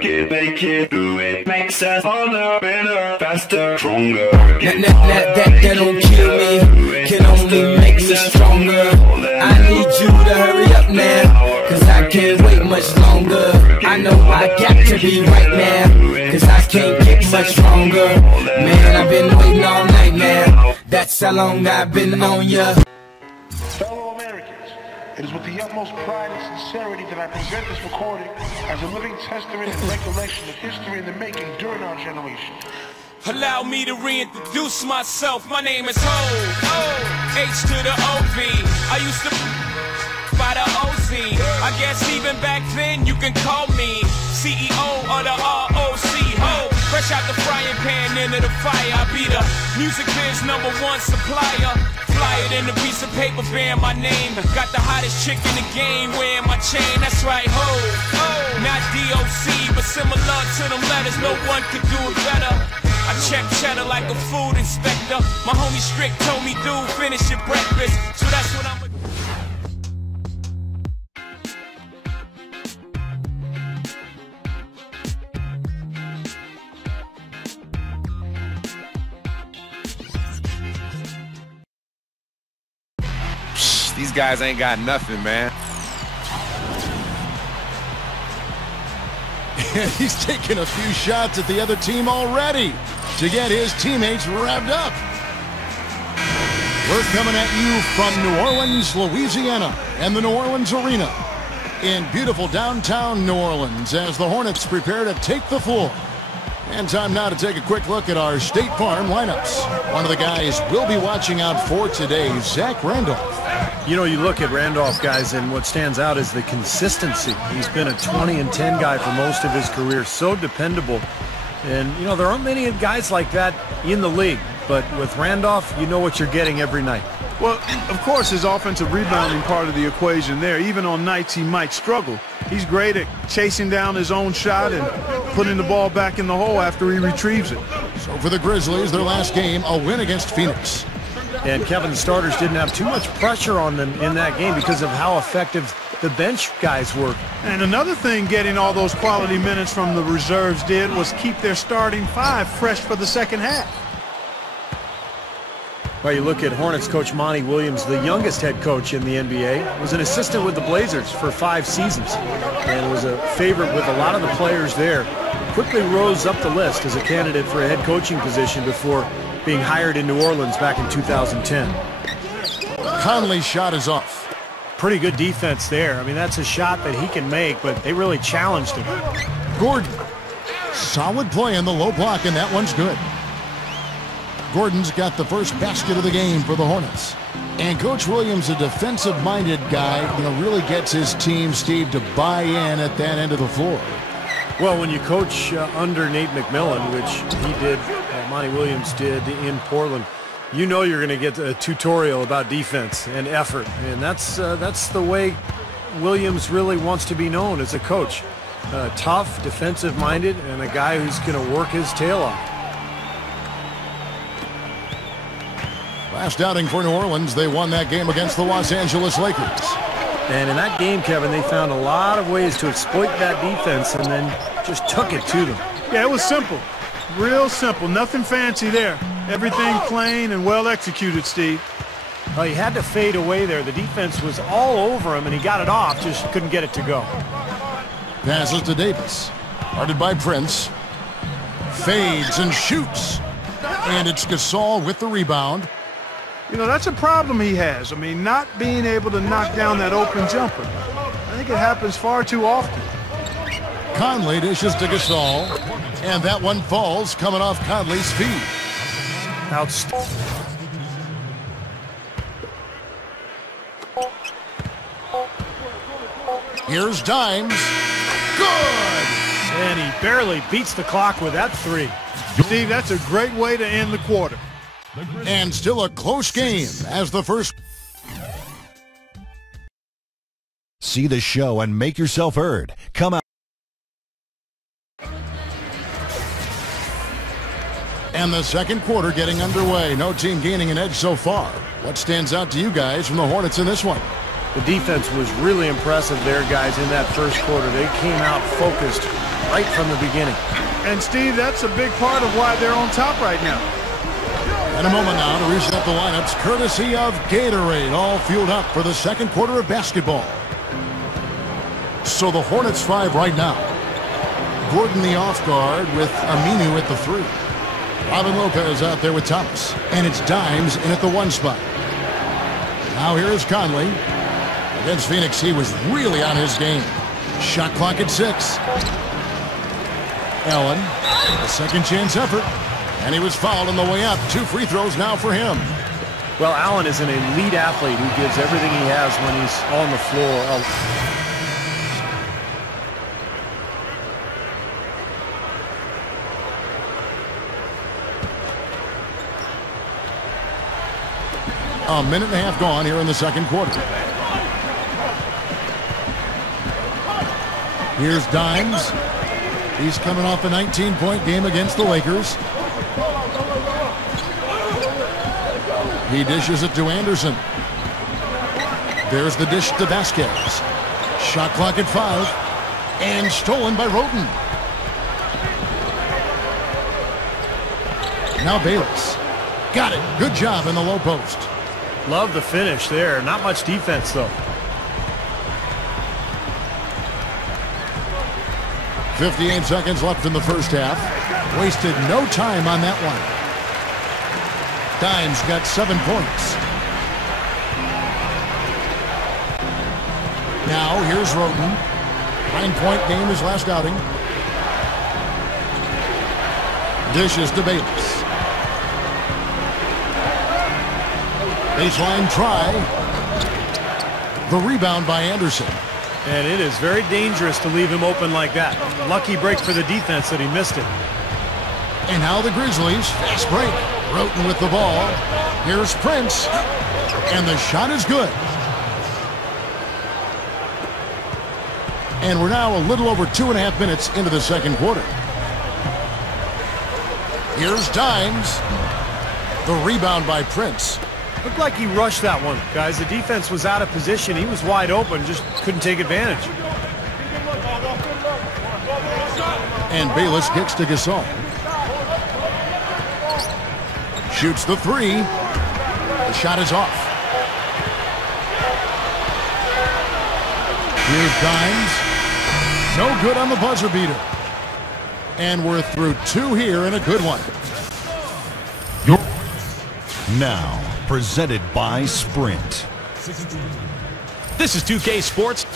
work it, make it, do it. Makes us harder, better, faster, stronger. That don't kill me, can only make me stronger. I need you to hurry up now, cause I can't wait much longer. I know I got to be right now, cause I can't get much stronger. Man, I've been waiting all night now, that's how long I've been on ya. Fellow Americans, it is with the utmost pride and sincerity that I present this recording as a living testament and recollection of history in the making during our generation. Allow me to reintroduce myself. My name is Ho, H to the O-V. I used to by the OZ. I guess even back then you can call me CEO of the ROC. Ho, fresh out the frying pan into the fire. I be the music biz #1 supplier. Fly it in a piece of paper bearing my name. Got the hottest chick in the game wearing my chain. That's right, ho. Not DOC, but similar to them letters. No one could do it better. I check cheddar like a food inspector. My homie Strick told me, dude, finish your breakfast. So that's what I'm. These guys ain't got nothing, man. He's taking a few shots at the other team already to get his teammates revved up. We're coming at you from New Orleans, Louisiana, and the New Orleans Arena in beautiful downtown New Orleans as the Hornets prepare to take the floor. And time now to take a quick look at our State Farm lineups. One of the guys we'll be watching out for today, Zach Randolph. You know, you look at Randolph, guys, and what stands out is the consistency. He's been a 20-10 guy for most of his career, so dependable. And, you know, there aren't many guys like that in the league. But with Randolph, you know what you're getting every night. Well, of course, his offensive rebounding part of the equation there. Even on nights he might struggle, he's great at chasing down his own shot and putting the ball back in the hole after he retrieves it. So for the Grizzlies, their last game, a win against Phoenix. And Kevin, the starters didn't have too much pressure on them in that game because of how effective the bench guys were. And another thing getting all those quality minutes from the reserves did was keep their starting five fresh for the second half. Well, you look at Hornets coach Monty Williams, the youngest head coach in the NBA, was an assistant with the Blazers for 5 seasons and was a favorite with a lot of the players there. Quickly rose up the list as a candidate for a head coaching position before being hired in New Orleans back in 2010. Conley's shot is off. Pretty good defense there. I mean, that's a shot that he can make, but they really challenged him. Gordon, solid play in the low block, and that one's good. Gordon's got the first basket of the game for the Hornets. And Coach Williams, a defensive-minded guy, really gets his team, Steve, to buy in at that end of the floor. Well, when you coach under Nate McMillan, which he did, Monty Williams did in Portland, you know you're going to get a tutorial about defense and effort. And that's the way Williams really wants to be known as a coach. Tough, defensive-minded, and a guy who's going to work his tail off. Last outing for New Orleans, they won that game against the Los Angeles Lakers. And in that game, Kevin, they found a lot of ways to exploit that defense and then just took it to them. Yeah, it was simple. Real simple. Nothing fancy there. Everything plain and well executed, Steve. Well, he had to fade away there. The defense was all over him, and he got it off, just couldn't get it to go. Passes to Davis. Guarded by Prince. Fades and shoots. And it's Gasol with the rebound. You know, that's a problem he has. I mean, not being able to knock down that open jumper. I think it happens far too often. Conley dishes to Gasol, and that one falls coming off Conley's feet. Outstanding. Here's Dimes. Good! And he barely beats the clock with that three. Steve, that's a great way to end the quarter. And still a close game as the first. See the show and make yourself heard. Come out. And the second quarter getting underway. No team gaining an edge so far. What stands out to you guys from the Hornets in this one? The defense was really impressive there, guys, in that first quarter. They came out focused right from the beginning. And, Steve, that's a big part of why they're on top right now. In a moment now to reset the lineups, courtesy of Gatorade, all fueled up for the second quarter of basketball. So the Hornets 5 right now. Gordon the off guard with Aminu at the 3. Robin Lopez out there with Thomas. And it's Dimes in at the 1 spot. Now here is Conley. Against Phoenix, he was really on his game. Shot clock at 6. Allen, a second chance effort. And he was fouled on the way up. 2 free throws now for him. Well, Allen is an elite athlete who gives everything he has when he's on the floor. A minute and a half gone here in the second quarter. Here's Dimes. He's coming off a 19-point game against the Lakers. He dishes it to Anderson. There's the dish to Vasquez. Shot clock at 5. And stolen by Roten. Now Bayless. Got it. Good job in the low post. Love the finish there. Not much defense, though. 58 seconds left in the first half. Wasted no time on that one. Dimes got 7 points. Now here's Roten. 9-point game his last outing. Dishes to Bayless. Baseline try. The rebound by Anderson. And it is very dangerous to leave him open like that. Lucky break for the defense that he missed it. And now the Grizzlies. Fast break. Roten with the ball. Here's Prince. And the shot is good. And we're now a little over 2.5 minutes into the second quarter. Here's Dimes. The rebound by Prince. Looked like he rushed that one, guys. The defense was out of position. He was wide open, just couldn't take advantage. And Bayless gets to Gasol. Shoots the 3. The shot is off. Here's Dimes. No good on the buzzer beater. And we're through 2 here and a good one. Now, presented by Sprint. This is 2K Sports.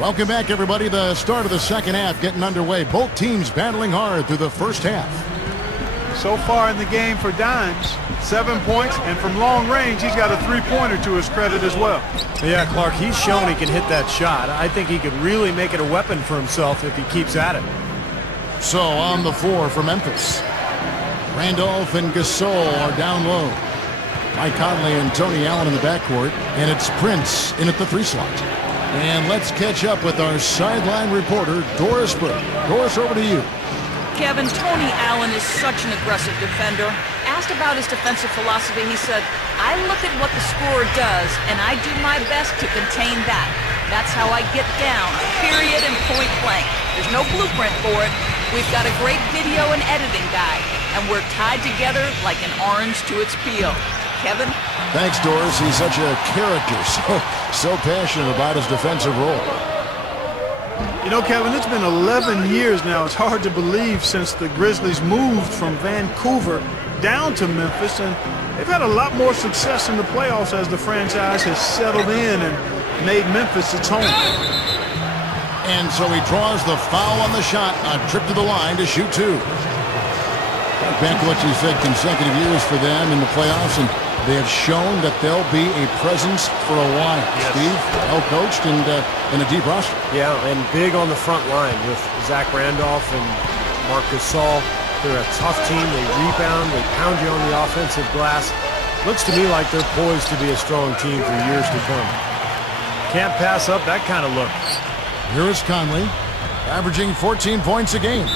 Welcome back, everybody. The start of the second half getting underway. Both teams battling hard through the first half. So far in the game for Dimes, 7 points, and from long range, he's got a 3-pointer to his credit as well. Yeah, Clark, he's shown he can hit that shot. I think he could really make it a weapon for himself if he keeps at it. So on the floor for Memphis, Randolph and Gasol are down low. Mike Conley and Tony Allen in the backcourt, and it's Prince in at the 3 slot. And let's catch up with our sideline reporter, Doris Burke. Doris, over to you. Kevin, Tony Allen is such an aggressive defender. Asked about his defensive philosophy, he said, I look at what the scorer does, and I do my best to contain that. That's how I get down, period, and point blank. There's no blueprint for it. We've got a great video and editing guy, and we're tied together like an orange to its peel. Kevin? Thanks, Doris. He's such a character, so passionate about his defensive role. You know, Kevin, it's been 11 years now. It's hard to believe since the Grizzlies moved from Vancouver down to Memphis, and they've had a lot more success in the playoffs as the franchise has settled in and made Memphis its home. And so he draws the foul on the shot, a trip to the line to shoot 2. Back to what you said, consecutive years for them in the playoffs, and they have shown that they'll be a presence for a while. Yes. Steve, well coached and in a deep roster. Yeah, and big on the front line with Zach Randolph and Marc Gasol. They're a tough team. They rebound. They pound you on the offensive glass. Looks to me like they're poised to be a strong team for years to come. Can't pass up that kind of look. Here is Conley, averaging 14 points a game.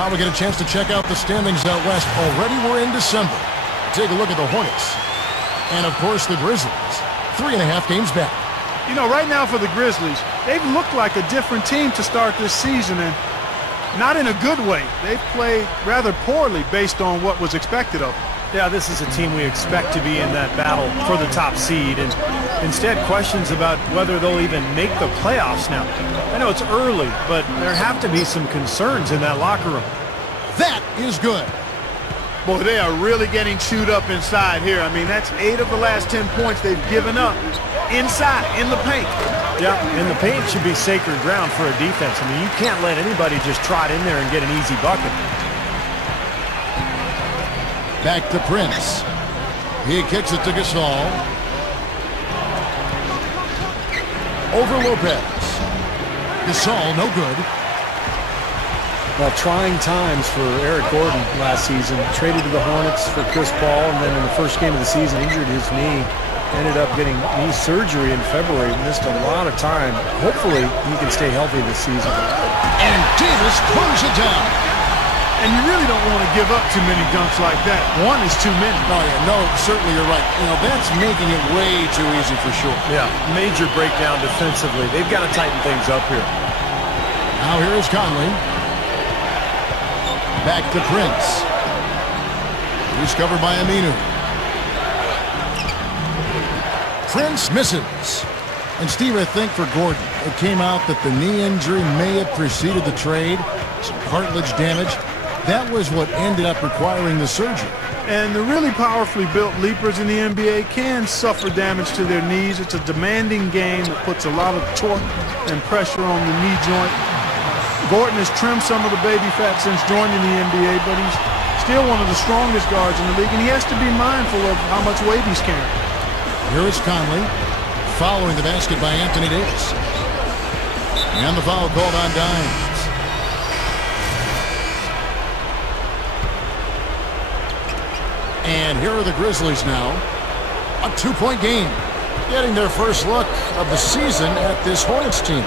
Now we get a chance to check out the standings out west. Already we're in December. Take a look at the Hornets. And, of course, the Grizzlies. 3.5 games back. You know, right now for the Grizzlies, they've looked like a different team to start this season, and not in a good way. They've played rather poorly based on what was expected of them. Yeah, this is a team we expect to be in that battle for the top seed, and instead questions about whether they'll even make the playoffs now. I know it's early, but there have to be some concerns in that locker room. That is good. Boy, they are really getting chewed up inside here. I mean, that's 8 of the last 10 points they've given up inside, in the paint. Yeah, and the paint should be sacred ground for a defense. I mean, you can't let anybody just trot in there and get an easy bucket. Back to Prince. He kicks it to Gasol. Over Lopez. Gasol, no good. Well, trying times for Eric Gordon last season. Traded to the Hornets for Chris Paul, and then in the first game of the season injured his knee. Ended up getting knee surgery in February. Missed a lot of time. Hopefully, he can stay healthy this season. And Davis closes it down. And you really don't want to give up too many dunks like that. One is too many. Oh, yeah, no, certainly you're right. You know, that's making it way too easy for sure. Yeah, major breakdown defensively. They've got to tighten things up here. Now here is Conley. Back to Prince. He's covered by Aminu. Prince misses. And Steve, I think for Gordon, it came out that the knee injury may have preceded the trade. Some cartilage damage. That was what ended up requiring the surgery. And the really powerfully built leapers in the NBA can suffer damage to their knees. It's a demanding game that puts a lot of torque and pressure on the knee joint. Gordon has trimmed some of the baby fat since joining the NBA, but he's still one of the strongest guards in the league, and he has to be mindful of how much weight he's carrying. Here is Conley, following the basket by Anthony Davis. And the foul called on Dimes. And here are the Grizzlies now. A 2-point game. Getting their first look of the season at this Hornets team.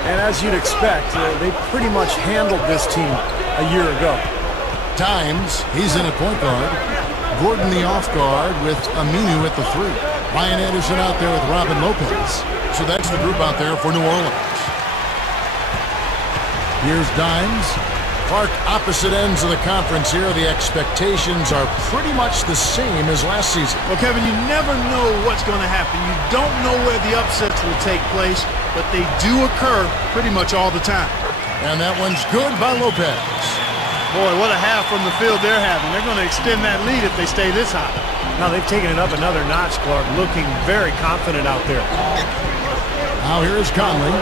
And as you'd expect, they pretty much handled this team a year ago. Dimes, he's in at point guard. Gordon the off guard with Aminu at the 3. Ryan Anderson out there with Robin Lopez. So that's the group out there for New Orleans. Here's Dimes. Clark, opposite ends of the conference here. The expectations are pretty much the same as last season. Well, Kevin, you never know what's going to happen. You don't know where the upsets will take place, but they do occur pretty much all the time. And that one's good by Lopez. Boy, what a half from the field they're having. They're going to extend that lead if they stay this high. Now they've taken it up another notch, Clark, looking very confident out there. Now here is Conley.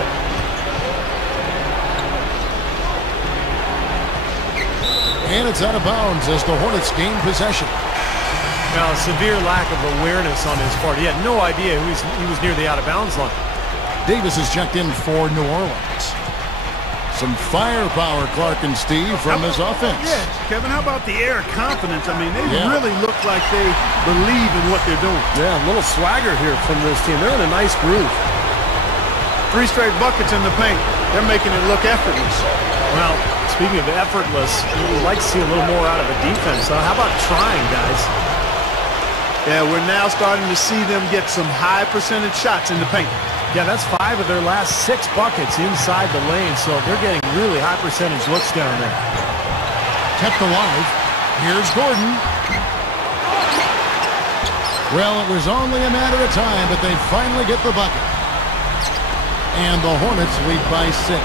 And it's out of bounds as the Hornets gain possession. Now, a severe lack of awareness on his part. He had no idea he was near the out-of-bounds line. Davis is checked in for New Orleans. Some firepower, Clark and Steve, from his offense. Yeah, Kevin, how about the air of confidence? I mean, they really look like they believe in what they're doing. Yeah, a little swagger here from this team. They're in a nice groove. 3 straight buckets in the paint. They're making it look effortless. Well, speaking of effortless, we'd like to see a little more out of the defense. How about trying, guys? Yeah, we're now starting to see them get some high percentage shots in the paint. Yeah, that's 5 of their last 6 buckets inside the lane, so they're getting really high percentage looks down there. Kept alive. Here's Gordon. Well, it was only a matter of time, but they finally get the bucket. And the Hornets lead by 6.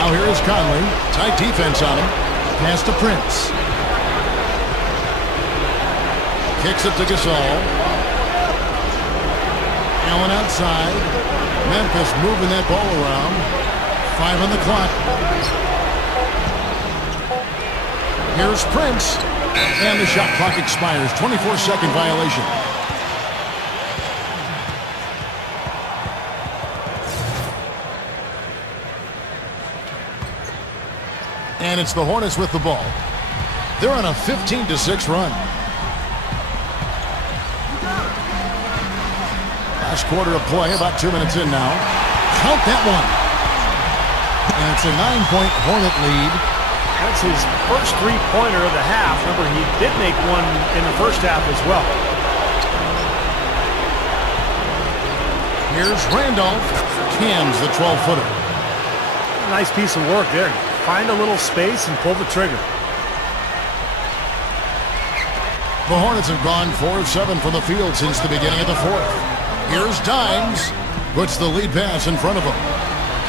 Now here is Conley. Tight defense on him. Pass to Prince. Kicks it to Gasol. Allen outside. Memphis moving that ball around. 5 on the clock. Here's Prince. And the shot clock expires. 24-second violation. And it's the Hornets with the ball. They're on a 15-6 run. Last quarter of play, about 2 minutes in now. Count that one. And it's a 9-point Hornet lead. That's his first three-pointer of the half. Remember, he did make one in the first half as well. Here's Randolph. Cams the 12-footer. Nice piece of work there. Find a little space and pull the trigger. The Hornets have gone 4 of 7 from the field since the beginning of the fourth. Here's Dimes. Puts the lead pass in front of him.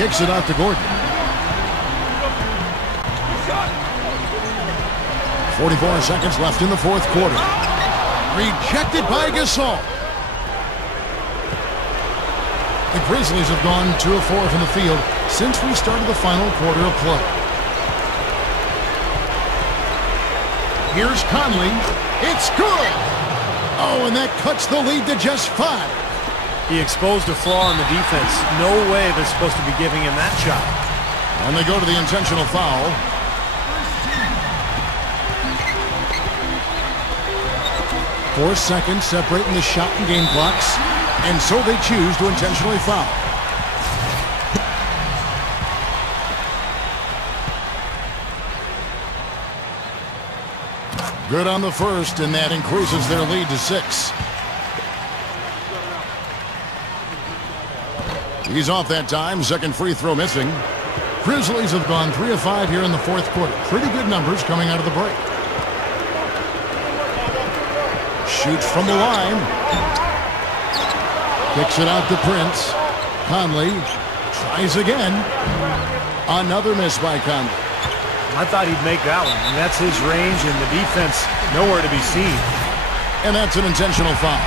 Kicks it out to Gordon. 44 seconds left in the fourth quarter. Rejected by Gasol. The Grizzlies have gone 2 of 4 from the field since we started the final quarter of play. Here's Conley. It's good! Oh, and that cuts the lead to just 5. He exposed a flaw in the defense. No way they're supposed to be giving him that shot. And they go to the intentional foul. 4 seconds separating the shot and game clocks, and so they choose to intentionally foul. Good on the first, and that increases their lead to 6. He's off that time. Second free throw missing. Grizzlies have gone 3 of 5 here in the fourth quarter. Pretty good numbers coming out of the break. Shoots from the line. Kicks it out to Prince. Conley tries again. Another miss by Conley. I thought he'd make that one, and that's his range, and the defense nowhere to be seen. And that's an intentional foul.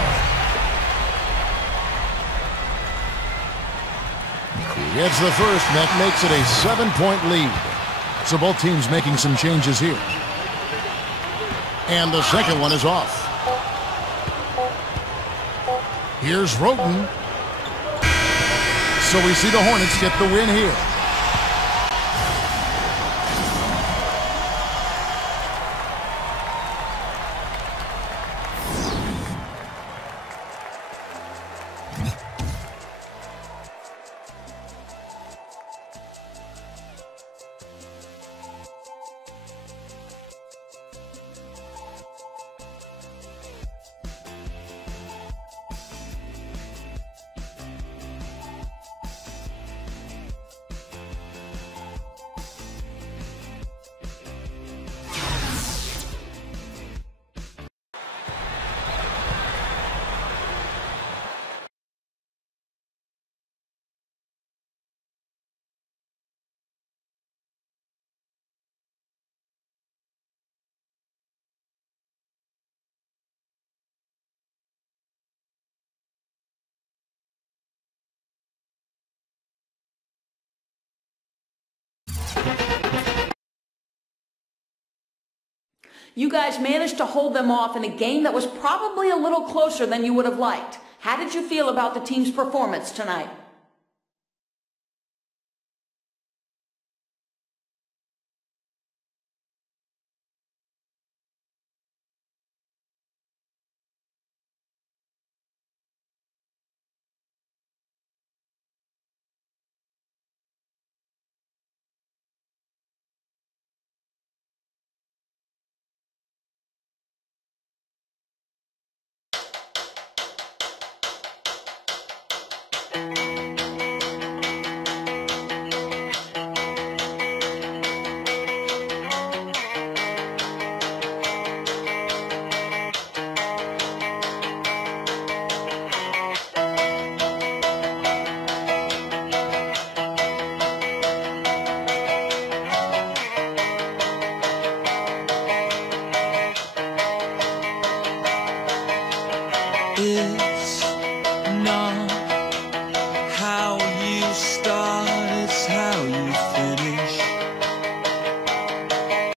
Gets the first, and that makes it a 7-point lead. So both teams making some changes here. And the second one is off. Here's Roten. So we see the Hornets get the win here. You guys managed to hold them off in a game that was probably a little closer than you would have liked. How did you feel about the team's performance tonight? Yeah.